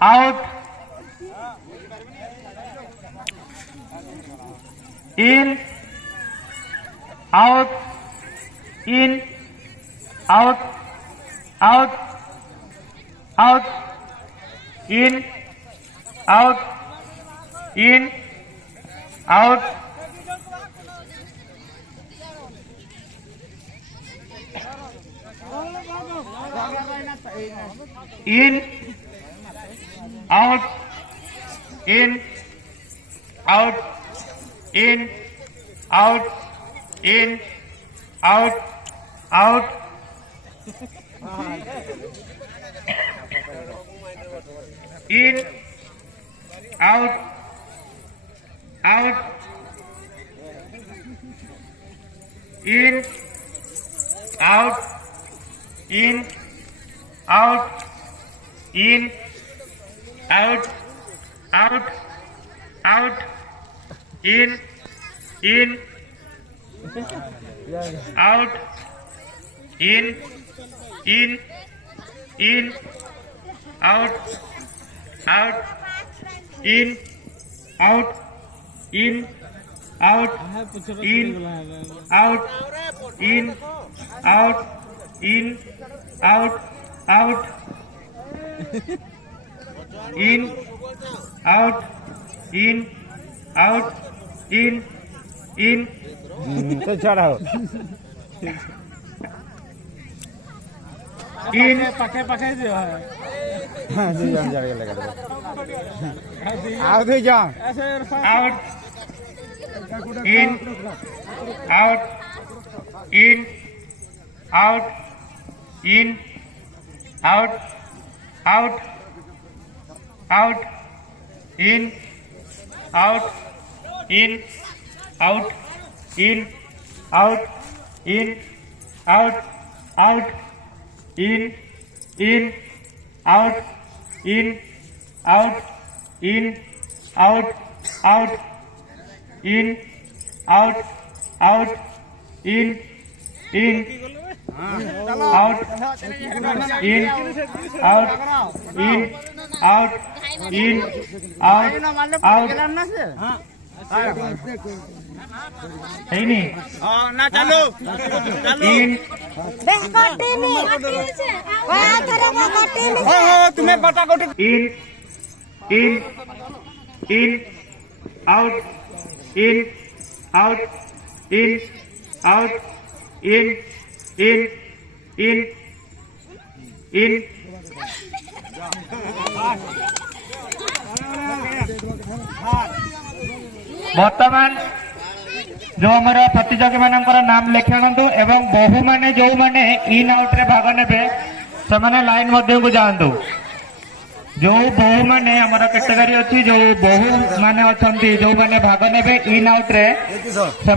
out, in, out, in, out, out, out, in, out, in, out, in, out, in, out, in, out, in, out, out, in, out, out, in, out, in, out, in, out, out, out, in, out, in, out, out, in, out, in, out, in, out, in, out, in, out, out, in, out, in, out, in, तो चढ़ाओ in, पाखे पाखे जो है हाँ जी जान जा लगा दो आओ तो जाओ out, in, out, in, out, in, out, out, out, in, out, in, out, in, out, in, out, out, in, out, in, out, in, out, out, in, out, out, in, out, in, out, in, out, in, out, out, है नहीं ना चालू in, तुम्हें पता कोटी in, out, in, out, in, out, in, बर्तमान जो आमर प्रतियोगी मानकर नाम लिखाणु एवं बहु माने जो माने इन आउट रे भाग ने से लाइन मध्य को जातु जो बहु माने आमर कैटेगरी अच्छी जो बहु माने अच्छा जो माने भाग ने इन आउट रे से